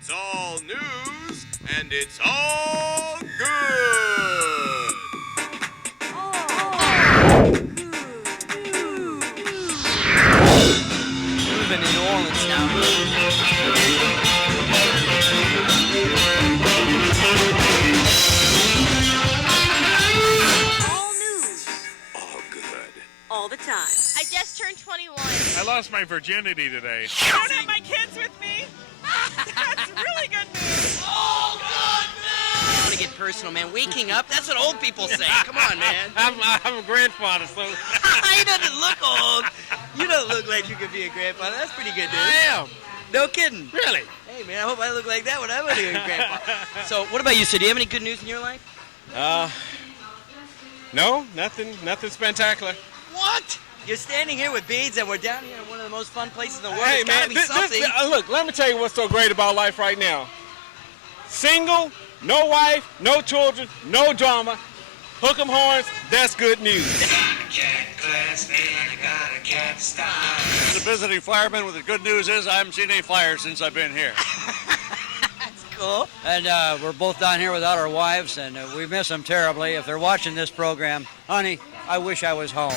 It's all news, and it's all good. Moving in New Orleans now. All news. All good. All the time. I just turned 21. I lost my virginity today. I don't have my kids with me. That's really good news. All good news! I want to get personal, man. Waking up, that's what old people say. Come on, man. I'm a grandfather, so... He doesn't look old. You don't look like you could be a grandfather. That's pretty good news. I am. No kidding. Really? Hey, man, I hope I look like that when I'm a grandfather. So, what about you, sir? Do you have any good news in your life? No, nothing spectacular. What? You're standing here with beads, and we're down here in one of the most fun places in the world. Hey, It's gotta man, be something. look, let me tell you what's so great about life right now. Single, no wife, no children, no drama. Hook 'em horns, that's good news. As a visiting fireman, with the good news is I haven't seen any fires since I've been here. That's cool. And we're both down here without our wives, and we miss them terribly. If they're watching this program, honey, I wish I was home.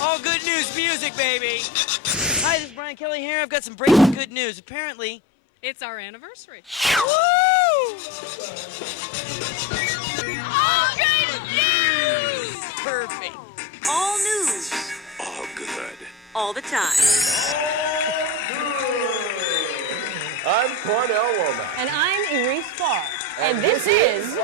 All good news music, baby. Hi, this is Brian Kelly here. I've got some breaking good news. Apparently, It's our anniversary. woo! All good news. Perfect. All news. All good. All the time. I'm Cornel Womack. And I'm Bahr. And this is...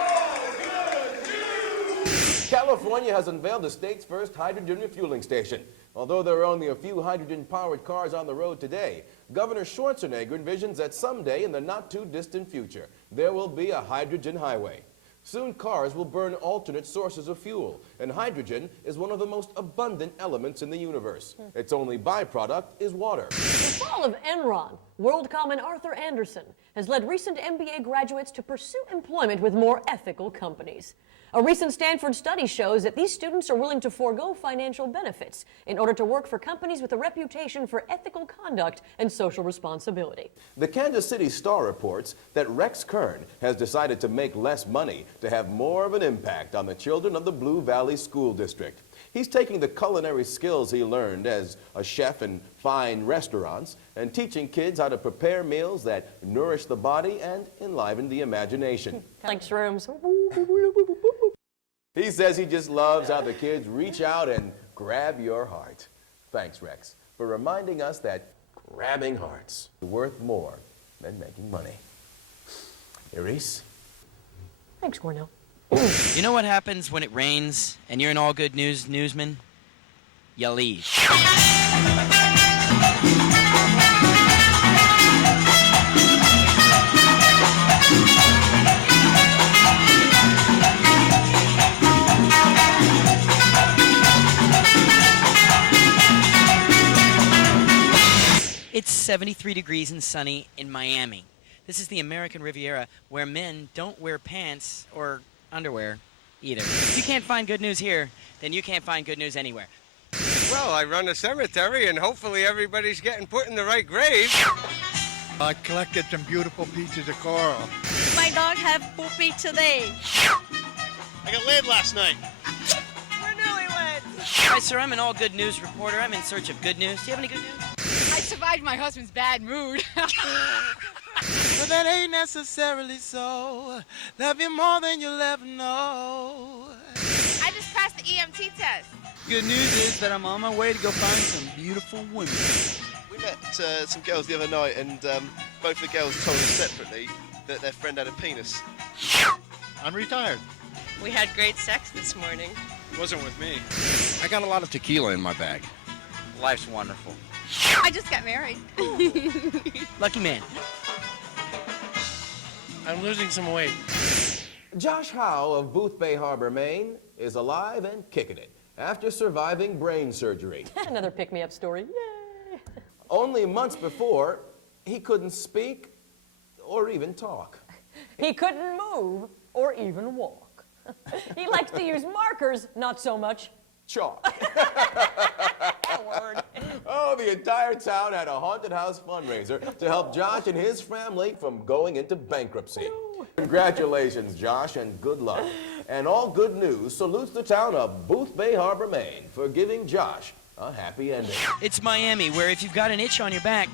California has unveiled the state's first hydrogen refueling station. Although there are only a few hydrogen-powered cars on the road today, Governor Schwarzenegger envisions that someday in the not-too-distant future, there will be a hydrogen highway. Soon cars will burn alternate sources of fuel, and hydrogen is one of the most abundant elements in the universe. Its only byproduct is water. The fall of Enron, WorldCom and Arthur Andersen, has led recent MBA graduates to pursue employment with more ethical companies. A recent Stanford study shows that these students are willing to forego financial benefits in order to work for companies with a reputation for ethical conduct and social responsibility. The Kansas City Star reports that Rex Kern has decided to make less money to have more of an impact on the children of the Blue Valley School District. He's taking the culinary skills he learned as a chef in fine restaurants and teaching kids how to prepare meals that nourish the body and enliven the imagination. Like shrooms. He says he just loves how the kids reach out and grab your heart. Thanks, Rex, for reminding us that grabbing hearts are worth more than making money. Iris? Thanks, Cornel. You know what happens when it rains and you're an all good news newsman? You leave. It's 73 degrees and sunny in Miami. This is the American Riviera, where men don't wear pants or underwear either. If you can't find good news here, then you can't find good news anywhere. Well, I run a cemetery, and hopefully everybody's getting put in the right grave. I collected some beautiful pieces of coral. My dog had poopy today. I got laid last night. We're newlyweds. Hi, sir. I'm an all good news reporter. I'm in search of good news. Do you have any good news? I survived my husband's bad mood. But that ain't necessarily so. Love you more than you'll ever know. I just passed the EMT test. Good news is that I'm on my way to go find some beautiful women. We met some girls the other night, and both the girls told us separately that their friend had a penis. I'm retired. We had great sex this morning. It wasn't with me. I got a lot of tequila in my bag. Life's wonderful. I just got married. Lucky man. I'm losing some weight. Josh Howe of Booth Bay Harbor, Maine, is alive and kicking it after surviving brain surgery. Another pick-me-up story. Yay! Only months before, he couldn't speak or even talk. He couldn't move or even walk. He likes to use markers, not so much chalk. word. Oh, the entire town had a haunted house fundraiser to help Josh and his family from going into bankruptcy. Congratulations, Josh, and good luck. And All Good News salutes the town of Booth Bay Harbor, Maine, for giving Josh a happy ending. It's Miami, where if you've got an itch on your back,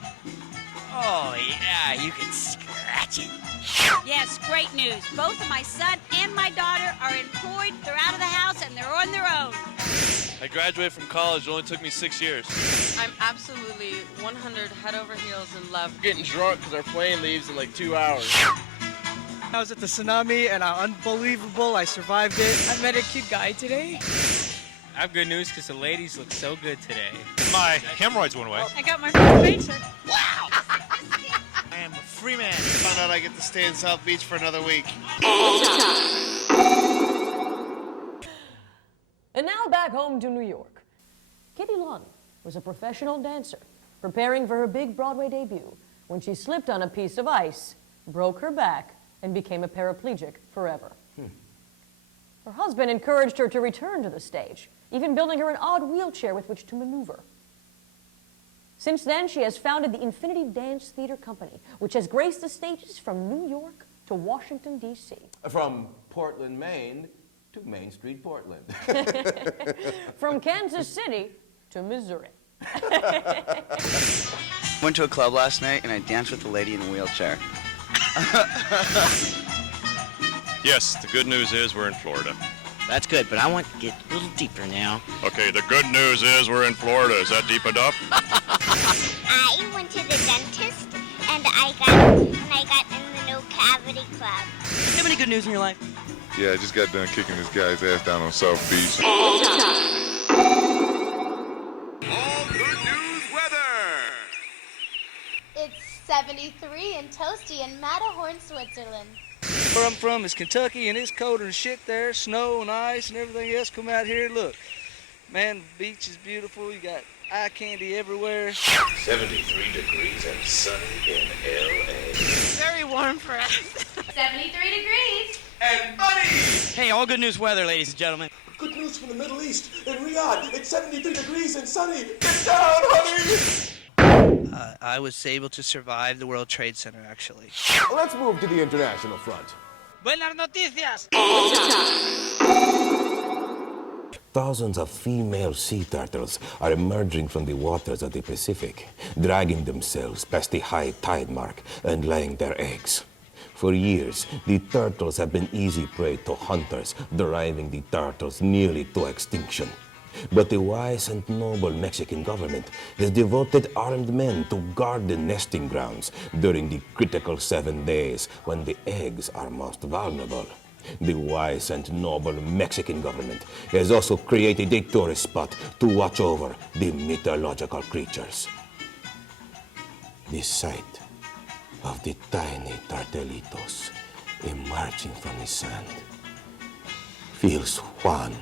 oh yeah, you can scratch it. Yes, great news. Both of my son and my daughter are employed. They're out of the house and they're on their own. I graduated from college. It only took me 6 years. I'm absolutely 100 head over heels in love. Getting drunk because our plane leaves in like 2 hours. I was at the tsunami and unbelievable. I survived it. I met a cute guy today. I have good news because the ladies look so good today. My hemorrhoids went away. I got my first paycheck. Wow! I am a free man. Found out I get to stay in South Beach for another week. And now back home to New York. Kitty Lonnie was a professional dancer preparing for her big Broadway debut when she slipped on a piece of ice, broke her back, and became a paraplegic forever. Her husband encouraged her to return to the stage, even building her an odd wheelchair with which to maneuver. Since then, she has founded the Infinity Dance Theater Company, which has graced the stages from New York to Washington, D.C. From Portland, Maine to Main Street, Portland. From Kansas City to Missouri. Went to a club last night and I danced with a lady in a wheelchair. Yes, the good news is we're in Florida. That's good, but I want to get a little deeper now. Okay, the good news is we're in Florida. Is that deep enough? I went to the dentist and I got in the no cavity club. Do you have any good news in your life? Yeah, I just got done kicking this guy's ass down on South Beach. All Good News weather. It's 73 and toasty in Matterhorn, Switzerland. Where I'm from is Kentucky, and it's colder than shit there, snow and ice and everything else. Come out here, look. Man, the beach is beautiful. You got eye candy everywhere. 73 degrees and sunny in L.A. Very warm for us. 73 degrees. And money! Hey, All Good News weather, ladies and gentlemen. Good news from the Middle East. In Riyadh, it's 73 degrees and sunny. Get down, honey! I was able to survive the World Trade Center, actually. Let's move to the international front. Buenas noticias! Thousands of female sea turtles are emerging from the waters of the Pacific, dragging themselves past the high tide mark and laying their eggs. For years, the turtles have been easy prey to hunters, driving the turtles nearly to extinction. But the wise and noble Mexican government has devoted armed men to guard the nesting grounds during the critical 7 days when the eggs are most vulnerable. The wise and noble Mexican government has also created a tourist spot to watch over the mythological creatures. The sight of the tiny turtlitos emerging from the sand fills Juan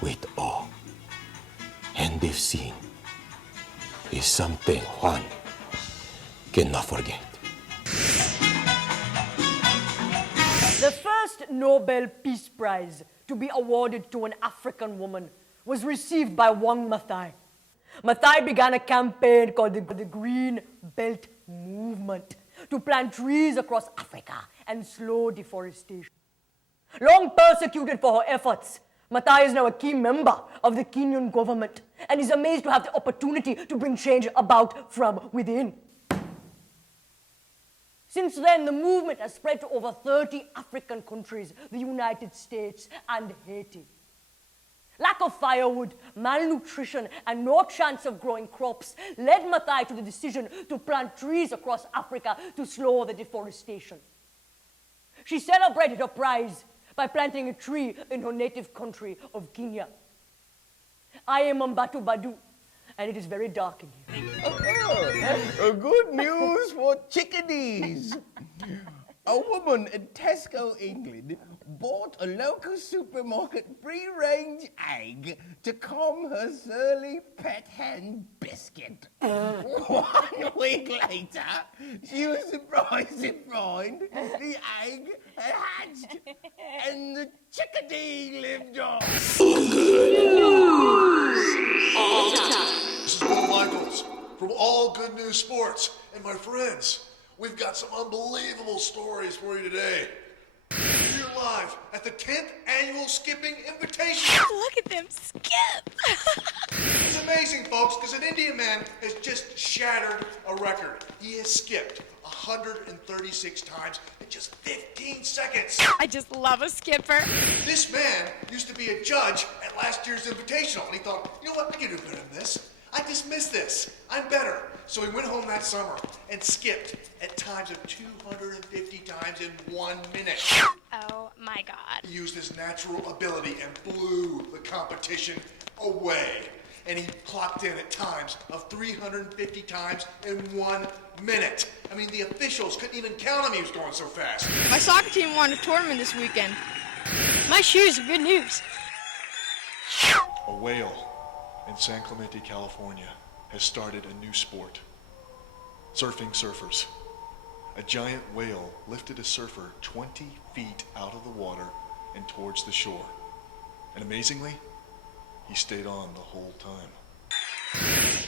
with awe. And this scene is something Juan cannot forget. The first Nobel Peace Prize to be awarded to an African woman was received by Wang Maathai. Maathai began a campaign called the Green Belt Movement to plant trees across Africa and slow deforestation. Long persecuted for her efforts, Maathai is now a key member of the Kenyan government and is amazed to have the opportunity to bring change about from within. Since then, the movement has spread to over 30 African countries, the United States, and Haiti. Lack of firewood, malnutrition, and no chance of growing crops led Maathai to the decision to plant trees across Africa to slow the deforestation. She celebrated her prize by planting a tree in her native country of Kenya. I am Mbatu Badu, and it is very dark in here. Good news for chickadees. A woman in Tesco, England, bought a local supermarket free-range egg to calm her surly pet hen Biscuit. 1 week later, she was surprised to find the egg had hatched and the chickadee lived on. This is Paul Michaels. from All Good News Sports. And my friends, we've got some unbelievable stories for you today. We're live at the 10th Annual Skipping Invitation. Look at them skip. It's amazing, folks, because an Indian man has just shattered a record. He has skipped 136 times in just 15 seconds. I just love a skipper. This man used to be a judge at last year's Invitational, and he thought, you know what, I can do better than this. I dismissed this. I'm better. So he went home that summer and skipped at times of 250 times in 1 minute. Oh my God. He used his natural ability and blew the competition away. And he clocked in at times of 350 times in 1 minute. I mean, the officials couldn't even count him. He was going so fast. My soccer team won a tournament this weekend. My shoes are good news. A whale in San Clemente, California, has started a new sport. Surfing surfers. A giant whale lifted a surfer 20 feet out of the water and towards the shore. And amazingly, he stayed on the whole time.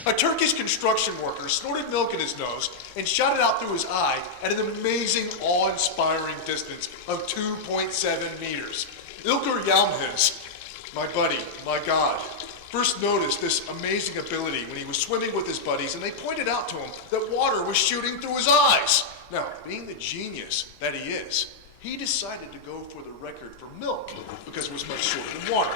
A Turkish construction worker snorted milk in his nose and shot it out through his eye at an amazing, awe-inspiring distance of 2.7 meters. Ilker Yalmaz, my buddy, my God, first noticed this amazing ability when he was swimming with his buddies, and they pointed out to him that water was shooting through his eyes. Now, being the genius that he is, he decided to go for the record for milk because it was much shorter than water.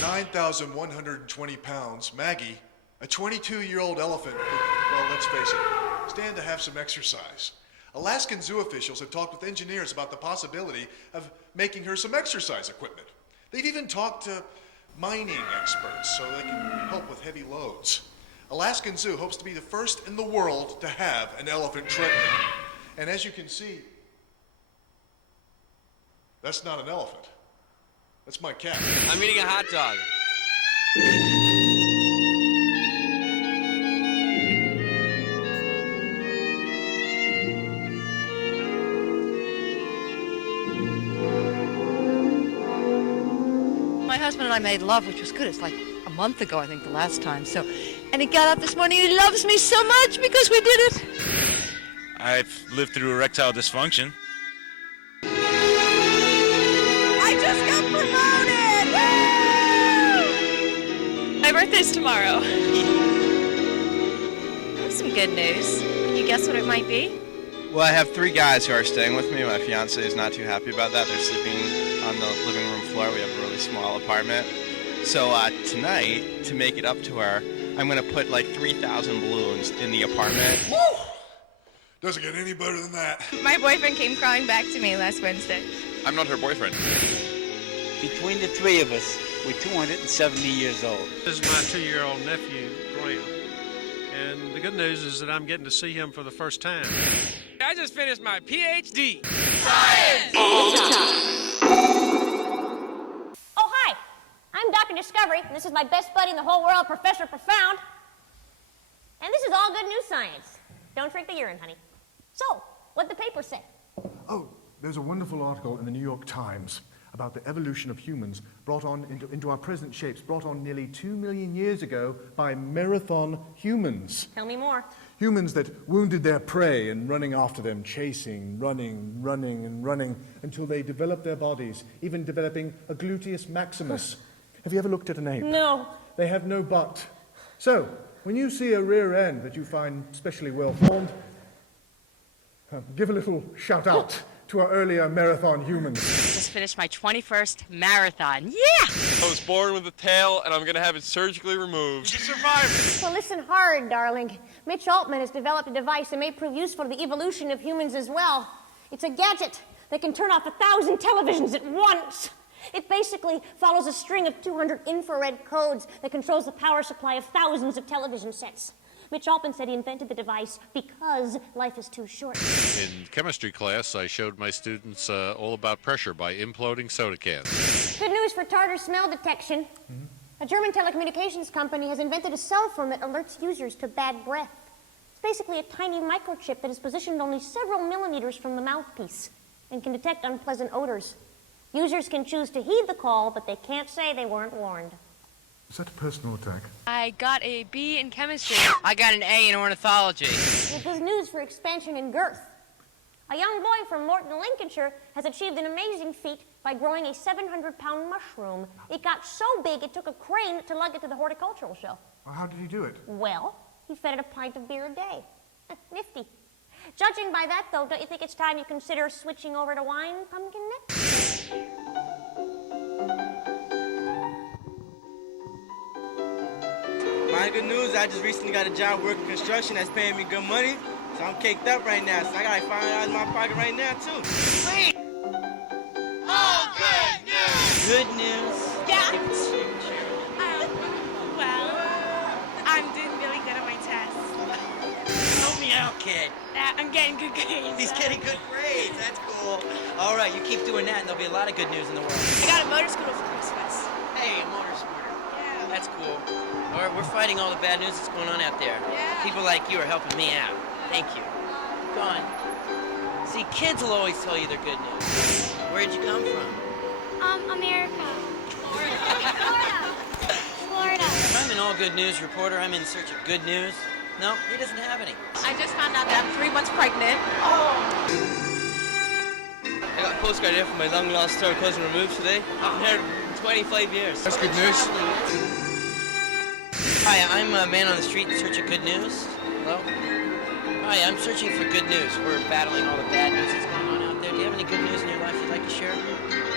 9,120 pounds, Maggie, a 22-year-old elephant, well, let's face it, stand to have some exercise. Alaskan zoo officials have talked with engineers about the possibility of making her some exercise equipment. They've even talked to mining experts so they can help with heavy loads. Alaskan Zoo hopes to be the first in the world to have an elephant treadmill. And as you can see, that's not an elephant. That's my cat. I'm eating a hot dog. My husband and I made love, which was good. It's like a month ago, I think, the last time. And he got up this morning. He loves me so much because we did it. I've lived through erectile dysfunction. I just got promoted! Woo! My birthday's tomorrow. I have some good news. Can you guess what it might be? Well, I have 3 guys who are staying with me. My fiance is not too happy about that. They're sleeping on the living room floor. We have a really small apartment. So tonight, to make it up to her, I'm going to put like 3,000 balloons in the apartment. Woo! Doesn't get any better than that. My boyfriend came crawling back to me last Wednesday. I'm not her boyfriend. Between the 3 of us, we're 270 years old. This is my 2-year-old nephew, Graham. And the good news is that I'm getting to see him for the first time. I just finished my PhD. Science! Oh, hi. I'm Dr. Discovery, and this is my best buddy in the whole world, Professor Profound. And this is All Good News Science. Don't drink the urine, honey. So, what'd the paper say? Oh, there's a wonderful article in the New York Times about the evolution of humans brought on into our present shapes, brought on nearly 2 million years ago by marathon humans. Tell me more. Humans that wounded their prey and running after them, chasing, running, until they developed their bodies, even developing a gluteus maximus. Have you ever looked at an ape? No. They have no butt. So, when you see a rear end that you find especially well formed, give a little shout out to our earlier marathon humans. Just finished my 21st marathon. Yeah! I was born with a tail, and I'm going to have it surgically removed. He's a survivor. Well, listen hard, darling. Mitch Altman has developed a device that may prove useful to the evolution of humans as well. It's a gadget that can turn off 1,000 televisions at once. It basically follows a string of 200 infrared codes that controls the power supply of thousands of television sets. Mitch Altman said he invented the device because life is too short. In chemistry class, I showed my students all about pressure by imploding soda cans. Good news for tartar smell detection. A German telecommunications company has invented a cell phone that alerts users to bad breath. It's basically a tiny microchip that is positioned only several millimeters from the mouthpiece and can detect unpleasant odors. Users can choose to heed the call, but they can't say they weren't warned. Is that a personal attack? I got a B in chemistry. I got an A in ornithology. It is news for expansion and girth. A young boy from Morton, Lincolnshire, has achieved an amazing feat by growing a 700-pound mushroom. It got so big it took a crane to lug it to the horticultural show. Well, how did he do it? Well, he fed it a pint of beer a day. Nifty. Judging by that, though, don't you think it's time you consider switching over to wine, Pumpkin Nick? My good news, I just recently got a job working construction that's paying me good money. So I'm caked up right now. So I got like $500 in my pocket right now, too. Sweet! Oh, good news! Good news? Yeah. Well, I'm doing really good on my tests. Help me out, kid. I'm getting good grades. He's getting good grades. That's cool. All right, you keep doing that, and there'll be a lot of good news in the world. I got a motor scooter for Christmas. Hey, a motor scooter. Yeah. That's cool. All right, we're fighting all the bad news that's going on out there. Yeah. People like you are helping me out. Thank you. Go on. See, kids will always tell you their good news. Where'd you come from? America. Florida. If I'm an all-good news reporter, I'm in search of good news. No, he doesn't have any. I just found out that I'm 3 months pregnant. I got a postcard here from my long-lost third cousin removed today. I've been here 25 years. That's good news. Hi, I'm a man on the street in search of good news. Hello? Hi, I'm searching for good news. We're battling all the bad news that's going on out there. Do you have any good news in your life you'd like to share?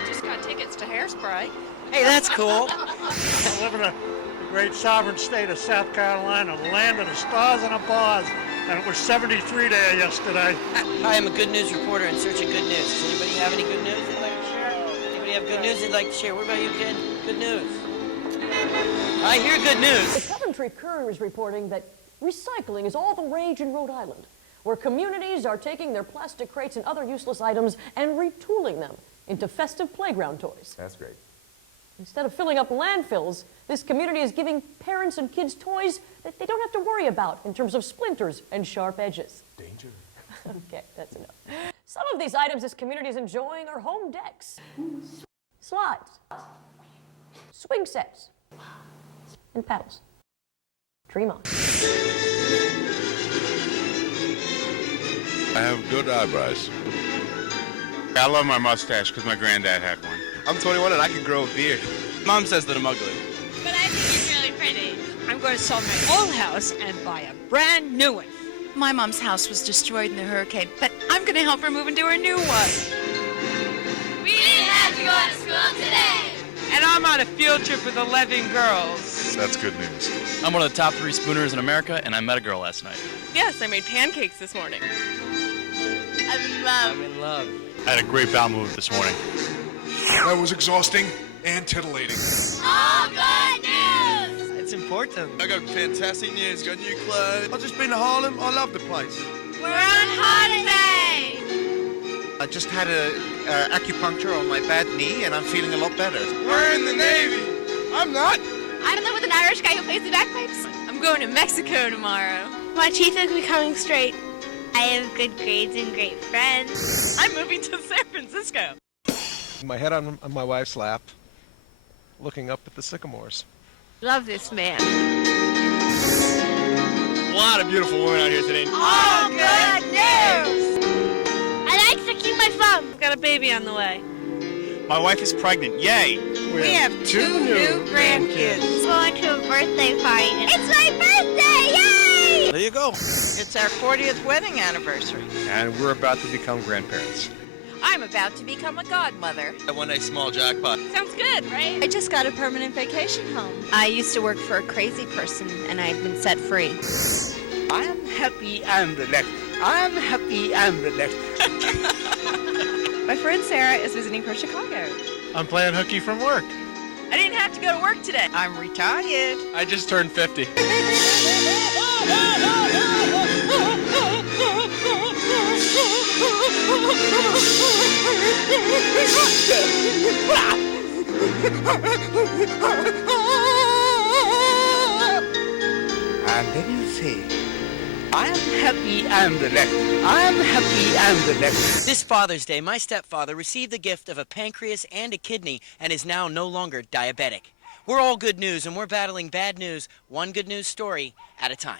Just got tickets to Hairspray. Hey, that's cool. I live in a great sovereign state of South Carolina, the land of the stars and the bars, and it was 73 there yesterday. Hi, I'm a good news reporter in search of good news. Does anybody have any good news they'd like to share? Anybody have good news they'd like to share? What about you, kid? Good news. I hear good news. The Coventry Courier is reporting that recycling is all the rage in Rhode Island, where communities are taking their plastic crates and other useless items and retooling them into festive playground toys. That's great. Instead of filling up landfills, this community is giving parents and kids toys that they don't have to worry about in terms of splinters and sharp edges. Danger. Okay, that's enough. Some of these items this community is enjoying are home decks, slides, swing sets, and paddles. Dream on. I have good eyebrows. I love my mustache because my granddad had one. I'm 21 and I can grow a beard. Mom says that I'm ugly. But I think he's really pretty. I'm going to sell my old house and buy a brand new one. My mom's house was destroyed in the hurricane, but I'm going to help her move into her new one. We didn't have to go to school today. And I'm on a field trip with 11 girls. That's good news. I'm one of the top 3 spooners in America, and I met a girl last night. Yes, I made pancakes this morning. I'm in love. I'm in love. I had a great bowel movement this morning. That was exhausting and titillating. All good news! It's important. I got fantastic news. Got new clothes. I've just been to Harlem. I love the place. We're on holiday! I just had a acupuncture on my bad knee, and I'm feeling a lot better. We're in the Navy. I'm not. I don't know with an Irish guy who plays the bagpipes. I'm going to Mexico tomorrow. My teeth are becoming straight. I have good grades and great friends. I'm moving to San Francisco. My head on my wife's lap, looking up at the sycamores. Love this man. A lot of beautiful women out here today. All good news! I like to keep my phone. Got a baby on the way. My wife is pregnant. Yay! We have 2 new grandkids. Going to a birthday party. It's my birthday! Yay! There you go. It's our 40th wedding anniversary. And we're about to become grandparents. I'm about to become a godmother. I won a small jackpot. Sounds good, right? I just got a permanent vacation home. I used to work for a crazy person, and I've been set free. I'm happy I'm the next. I'm happy I'm the next. My friend Sarah is visiting from Chicago. I'm playing hooky from work. I didn't have to go to work today. I'm retired. I just turned 50. And then you say, I'm happy I'm the next. I'm happy I'm the next. This Father's Day, my stepfather received the gift of a pancreas and a kidney and is now no longer diabetic. We're all good news, and we're battling bad news, one good news story at a time.